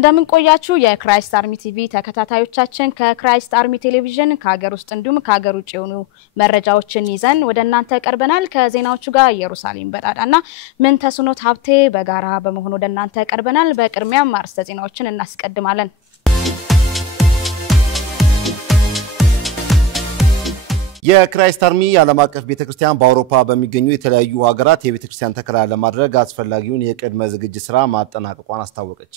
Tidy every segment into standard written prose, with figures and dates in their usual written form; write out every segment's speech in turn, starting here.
እንደምን ቆያችሁ የክራይስት አርሚ ቲቪ ተከታታዮቻችን ከክራይስት አርሚ ቴሌቪዥን ከሀገር ውስጥ እንዲሁም ከሀገር ውጭ የሆኑ መረጃዎችን ይዘን ወደ እናንተ ቀርበናል ከዜናዎቹ ጋር ኢየሩሳሌም በዳዳና ምን ተስኖት ሀብቴ በጋራ በመሆን ወደ እናንተ ቀርበናል በቅድሚያም አርዕስተ ዜናዎችን እናስቀድማለን የክራይስት አርሚ ዓለም አቀፍ ቤተክርስቲያን በአውሮፓ በሚገኙ የተለያዩ ሀገራት የቤተክርስቲያን ተከላ ለማድረግ አስፈላጊውን የቅድመ ዝግጅት ስራ ማጠናቀቋን አስታወቀች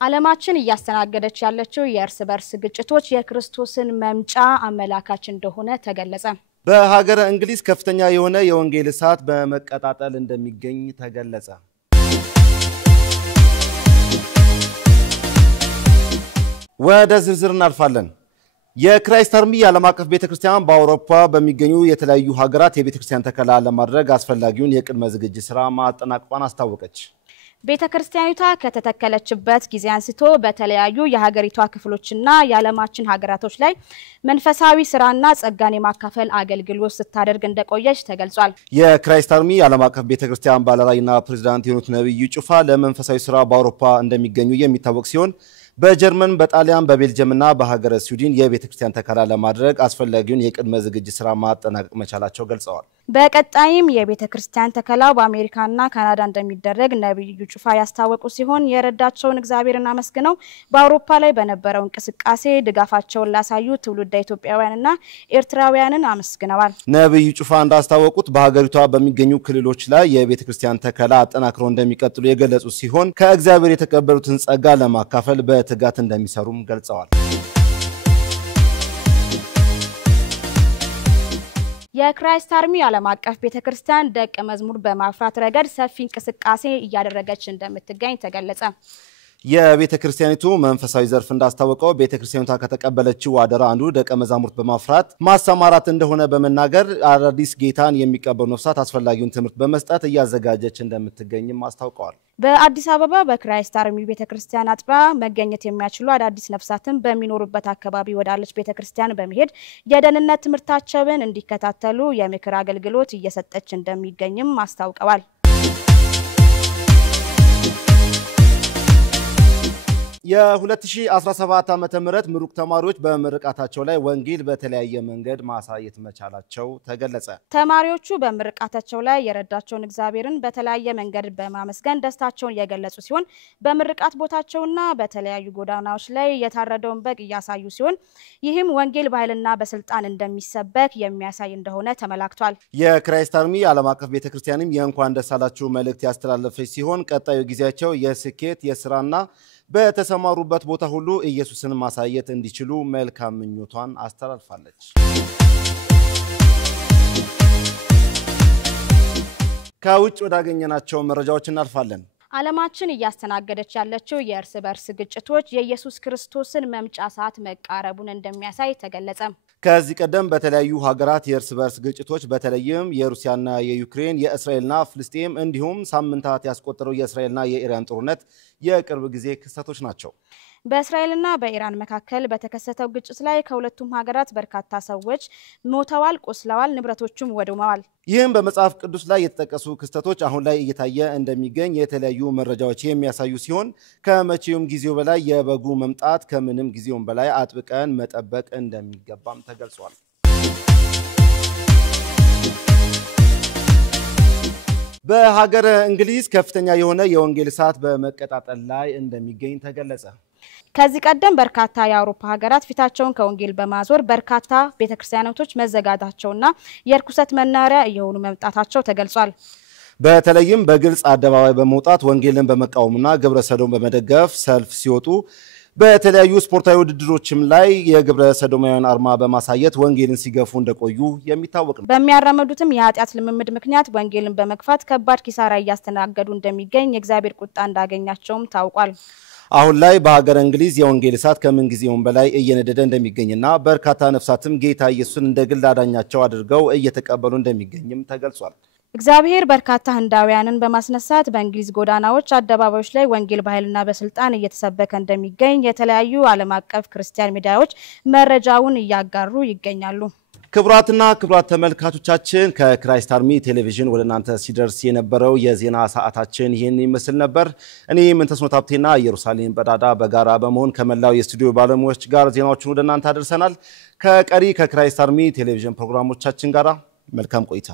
ዓለማችን እያስተናገደች ያለችው የእርስ በርስ ግጭቶች የክርስቶስን መምጫ አመላካች እንደሆነ ተገለጸ በሀገረ እንግሊዝ ከፍተኛ የሆነ የወንጌል እሳት በመቀጣጠል እንደሚገኝ ተገለጸ ወደ ዝርዝር እናልፋለን የክራይስት አርሚ ዓለም አቀፍ ቤተክርስቲያን በአውሮፓ በሚገኙ የተለያዩ ሀገራት የቤተክርስቲያን ተከላ ለማድረግ አስፈላጊውን የቅድመ ዝግጅት ስራ ማጠናቀቋን አስታወቀች ቤተክርስቲያኒቷ ከተተከለችበት ጊዜ አንስቶ በተለያዩ የሀገሪቷ ክፍሎችና የዓለማችን ሀገራቶች ላይ መንፈሳዊ ስራና ጸጋን የማካፈል አገልግሎት ስታደርግ እንደቆየች ተገልጿል የክራይስት አርሚ ዓለም አቀፍ ቤተክርስቲያን ባለራዕይና ፕሬዝዳንት የሆኑት ነብዩ ጩፋ ለመንፈሳዊ ስራ በአውሮፓ እንደሚገኙ የሚታወቅ ሲሆን በጀርመን በጣሊያን በቤልጅየምና በሀገረ ስዊድን የቤተክርስቲያን ተከላ ለማድረግ አስፈላጊውን የቅድመ ዝግጅት ስራ ማጠናቀቅ መቻላቸው ገልጸዋል በቀጣይም የቤተክርስቲያን ተከላው በአሜሪካና ካናዳ እንደሚደረግ ነብዩ ጩፋ ያስታወቁ ሲሆን የረዳቸውን እግዚአብሔርን አመስግነው በአውሮፓ ላይ በነበረው እንቅስቃሴ ድጋፋቸውን ላሳዩ ትውልደ ኢትዮጵያውያንና ኤርትራውያንን አመስግነዋል ነብዩ ጩፋ እንዳስታወቁት በሀገሪቷ በሚገኙ ክልሎች ላይ የቤተክርስቲያን ተከላ አጠናክረው እንደሚቀጥሉ የገለጹ ሲሆን ከእግዚአብሔር የተቀበሉትን ጸጋ ለማካፈል በትጋት እንደሚሰሩም ገልጸዋል የክራይስት አርሚ ዓለም አቀፍ ቤተክርስቲያን ደቀ መዝሙር በማፍራት ረገድ ሰፊ እንቅስቃሴ እያደረገች እንደምትገኝ ተገለጸ የቤተክርስቲያኒቱ መንፈሳዊ ዘርፍ እንዳስታወቀው ቤተክርስቲያኒቷ ከተቀበለችው አደራ አንዱ ደቀ መዛሙርት በማፍራት ማስተማራት እንደሆነ በመናገር አዳዲስ ጌታን የሚቀበሉ ነፍሳት አስፈላጊውን ትምህርት በመስጠት እያዘጋጀች እንደምትገኝም አስታውቀዋል በአዲስ አበባ በክራይስት አርሚ ቤተክርስቲያን አጥባ መገኘት የሚያችሉ አዳዲስ ነፍሳትን በሚኖሩበት አካባቢ ወዳለች ቤተክርስቲያን በመሄድ የደህንነት ትምህርታቸውን እንዲከታተሉ የምክር አገልግሎት እየሰጠች እንደሚገኝም አስታውቀዋል የ2017 ዓመተ ምህረት ምሩቅ ተማሪዎች በምርቃታቸው ላይ ወንጌል በተለያየ መንገድ ማሳየት መቻላቸው ተገለጸ ተማሪዎቹ በምርቃታቸው ላይ የረዳቸውን እግዚአብሔርን በተለያየ መንገድ በማመስገን ደስታቸውን የገለጹ ሲሆን በምርቃት ቦታቸውና በተለያዩ ጎዳናዎች ላይ የታረደውን በግ ያሳዩ ሲሆን ይህም ወንጌል በኃይልና በስልጣን እንደሚሰበክ የሚያሳይ እንደሆነ ተመላክቷል የክራይስት አርሚ ዓለም አቀፍ ቤተክርስቲያንም የእንኳን ደስ አላችሁ መልእክት ያስተላለፈች ሲሆን ቀጣዩ ጊዜያቸው የስኬት የስራና በተሰማሩበት ቦታ ሁሉ ኢየሱስን ማሳየት እንዲችሉ መልካም ምኞቷን አስተላልፋለች ከውጭ ወዳገኘናቸው መረጃዎች እናልፋለን ዓለማችን እያስተናገደች ያለችው የእርስ በርስ ግጭቶች የኢየሱስ ክርስቶስን መምጫ ሰዓት መቃረቡን እንደሚያሳይ ተገለጸ ከዚህ ቀደም በተለያዩ ሀገራት የእርስ በርስ ግጭቶች በተለይም የሩሲያና የዩክሬን የእስራኤልና ፍልስጤም እንዲሁም ሳምንታት ያስቆጠረው የእስራኤልና የኢራን ጦርነት የቅርብ ጊዜ ክስተቶች ናቸው በእስራኤልና በኢራን መካከል በተከሰተው ግጭት ላይ ከሁለቱም ሀገራት በርካታ ሰዎች ሞተዋል ቆስለዋል ንብረቶችም ወድመዋል ይህም በመጽሐፍ ቅዱስ ላይ የተጠቀሱ ክስተቶች አሁን ላይ እየታየ እንደሚገኝ የተለያዩ መረጃዎች የሚያሳዩ ሲሆን ከመቼውም ጊዜው በላይ የበጉ መምጣት ከምንም ጊዜውም በላይ አጥብቀን መጠበቅ እንደሚገባም ተገልጿል በሀገረ እንግሊዝ ከፍተኛ የሆነ የወንጌል እሳት በመቀጣጠል ላይ እንደሚገኝ ተገለጸ ከዚህ ቀደም በርካታ የአውሮፓ ሀገራት ፊታቸውን ከወንጌል በማዞር በርካታ ቤተክርስቲያኖች መዘጋታቸውና የርኩሰት መናሪያ እየሆኑ መምጣታቸው ተገልጿል በተለይም በግልጽ አደባባይ በመውጣት ወንጌልን በመቃወምና ግብረ ሰዶም በመደገፍ ሰልፍ ሲወጡ በተለያዩ ስፖርታዊ ውድድሮችም ላይ የግብረ ሰዶማውያን አርማ በማሳየት ወንጌልን ሲገፉ እንደቆዩ የሚታወቅ ነው በሚያራመዱትም የኃጢአት ልምምድ ምክንያት ወንጌልን በመግፋት ከባድ ኪሳራ እያስተናገዱ እንደሚገኝ የእግዚአብሔር ቁጣ እንዳገኛቸውም ታውቋል አሁን ላይ በሀገረ እንግሊዝ የወንጌል እሳት ከምን ጊዜውም በላይ እየነደደ እንደሚገኝና በርካታ ነፍሳትም ጌታ ኢየሱስን እንደግል አዳኛቸው አድርገው እየተቀበሉ እንደሚገኝም ተገልጿል እግዚአብሔር በርካታ ህንዳውያንን በማስነሳት በእንግሊዝ ጎዳናዎች አደባባዮች ላይ ወንጌል በኃይልና በስልጣን እየተሰበከ እንደሚገኝ የተለያዩ ዓለም አቀፍ ክርስቲያን ሚዲያዎች መረጃውን እያጋሩ ይገኛሉ ክቡራትና ክቡራት ተመልካቾቻችን ከክራይስት አርሚ ቴሌቪዥን ወደ እናንተ ሲደርስ የነበረው የዜና ሰዓታችን ይሄን ይመስል ነበር። እኔ መንተስኖት ሀብቴና ኢየሩሳሌም በዳዳ በጋራ በመሆን ከመላው የስቱዲዮ ባለሙያዎች ጋር ዜናዎችን ወደ እናንተ አድርሰናል። ከቀሪ ከክራይስት አርሚ ቴሌቪዥን ፕሮግራሞቻችን ጋር መልካም ቆይታ